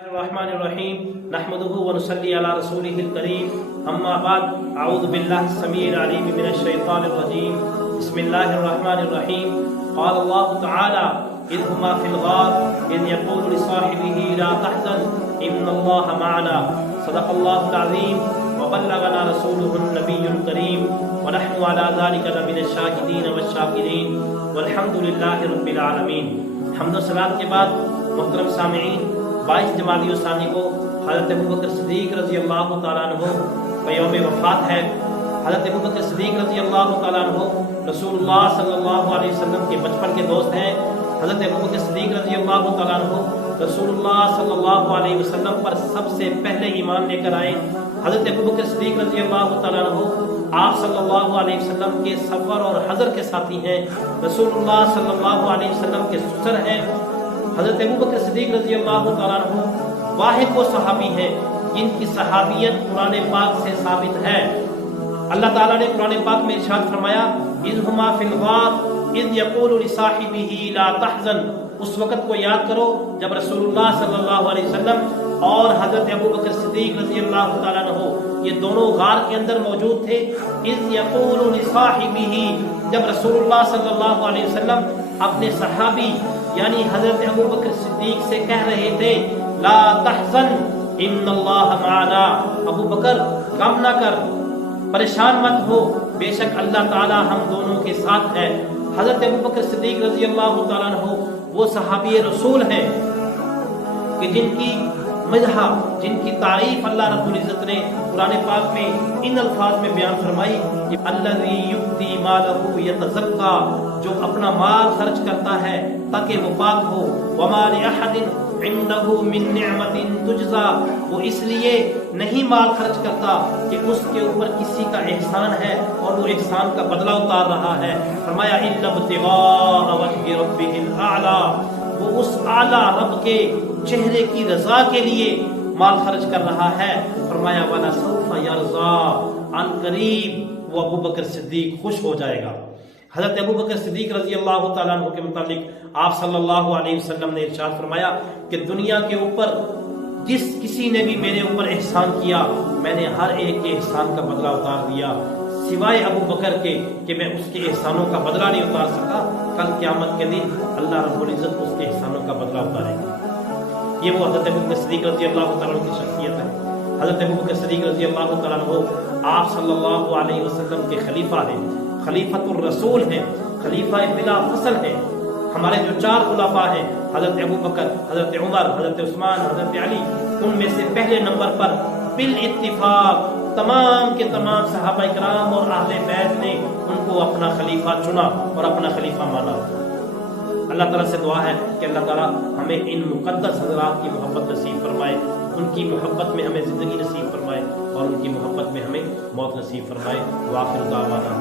الرحمن الرحیم نحمده ونصلی علی رسوله الکریم اما بعد اعوذ باللہ السمیع العلیم من الشیطان الرجیم بسم اللہ الرحمن الرحیم قال اللہ تعالی اذ هما فی الغار اذ یقول لصاحبه لا تحزن ان اللہ معنا صدق اللہ العظیم وبلغنا رسوله النبی الکریم ونحن على ذلك لمن الشاہدین والشاکرین والحمد للہ رب العالمین۔ حمد و صلاۃ کے بعد محترم سامعین، 22 جمادی الثانی کو حضرت ابوبکر صدیق رضی اللہ تعالیٰ عنہ کا یوم وفات ہے۔ حضرت ابوبکر صدیق رضی اللہ تعالیٰ عنہ رسول اللہ صلی اللہ علیہ وسلم کے بچپن کے دوست ہیں۔ حضرت ابوبکر صدیق رضی اللہ تعالیٰ عنہ رسول اللہ صلی اللہ علیہ وسلم پر سب سے پہلے ایمان لے کر آئے۔ حضرت ابوبکر صدیق رضی اللہ تعالیٰ عنہ آپ صلی اللہ علیہ وسلم کے سفر اور حضر کے ساتھی ہیں۔ رسول اللہ صلی اللہ علیہ وسلم کے سسر ہیں۔ حضرت ابوبکر صدیق رضی اللہ تعالیٰ عنہ واحد وہ صحابی ہیں جن کی صحابیت قرآن پاک سے ثابت ہے۔ اللہ تعالیٰ نے قرآن پاک میں ارشاد فرمایا اذ ہما فی الغار اذ یقول لصاحبہ لا تحزن۔ اس وقت کو یاد کرو جب رسول اللہ صلی اللہ علیہ وسلم اور حضرت ابوبکر صدیق رضی اللہ تعالیٰ عنہ یہ دونوں غار کے اندر موجود تھے۔ اذ یقول لصاحبہ، جب رسول اللہ صلی اللہ علیہ وسلم اپنے صحابی یعنی حضرت ابوبکر صدیق سے کہہ رہے تھے لا تحزن ان اللہ معنا، ابو بکر غم نہ کر، پریشان مت ہو، بے شک اللہ تعالی ہم دونوں کے ساتھ ہے۔ حضرت ابوبکر صدیق رضی اللہ تعالیٰ عنہ وہ صحابی رسول ہیں کہ جن کی مدح، جن کی تعریف اللہ رب العزت نے قرآن پاک میں ان الفاظ میں بیان فرمائی کہ الذی یؤتی مالہ یتزکا، جو اپنا مال خرچ کرتا ہے تاکہ وہ پاک ہو، وما لأحد عنده من نعمت تجزا، وہ اس لیے نہیں مال خرچ کرتا کہ اس کے اوپر کسی کا احسان ہے اور وہ احسان کا بدلہ اتار رہا ہے۔ فرمایا الا ابتغاء وجہ ربہ الاعلی، وہ اس اعلیٰ رب کے چہرے کی رضا کے لیے مال خرچ کر رہا ہے۔ فرمایا وَلَسَوْفَ يَرْضَىٰ، عن قریب وہ ابوبکر صدیق خوش ہو جائے گا۔ حضرت ابوبکر صدیق رضی اللہ تعالیٰ عنہ کے متعلق آپ صلی اللہ علیہ وسلم نے ارشاد فرمایا کہ دنیا کے اوپر جس کسی نے بھی میرے اوپر احسان کیا میں نے ہر ایک کے احسان کا بدلہ اتار دیا، سوائے ابو بکر کے کہ میں اس کے احسانوں کا بدلہ نہیں اتار سکا۔ کل قیامت کے دن اللہ رب العزت اس کے احسانوں کا بدلہ اتارے گا۔ یہ وہ حضرت ابوبکر صدیق رضی اللہ تعالیٰ عنہ کی شخصیت ہے۔ حضرت ابوبکر صدیق رضی اللہ تعالیٰ عنہ آپ صلی اللہ علیہ وسلم کے خلیفہ ہیں، خلیفۃ الرسول ہیں، خلیفہ بلا فصل ہیں۔ ہمارے جو 4 خلفاء ہیں حضرت ابوبکر، حضرت عمر، حضرت عثمان، حضرت علی، ان میں سے پہلے نمبر پر بالاتفاق تمام کے تمام صحابہ کرام اور اہل بیت نے ان کو اپنا خلیفہ چنا اور اپنا خلیفہ مانا۔ اللہ تعالیٰ سے دعا ہے کہ اللہ تعالیٰ ہمیں ان مقدس حضرات کی محبت نصیب فرمائے، ان کی محبت میں ہمیں زندگی نصیب فرمائے اور ان کی محبت میں ہمیں موت نصیب فرمائے۔ وآخر دعوانا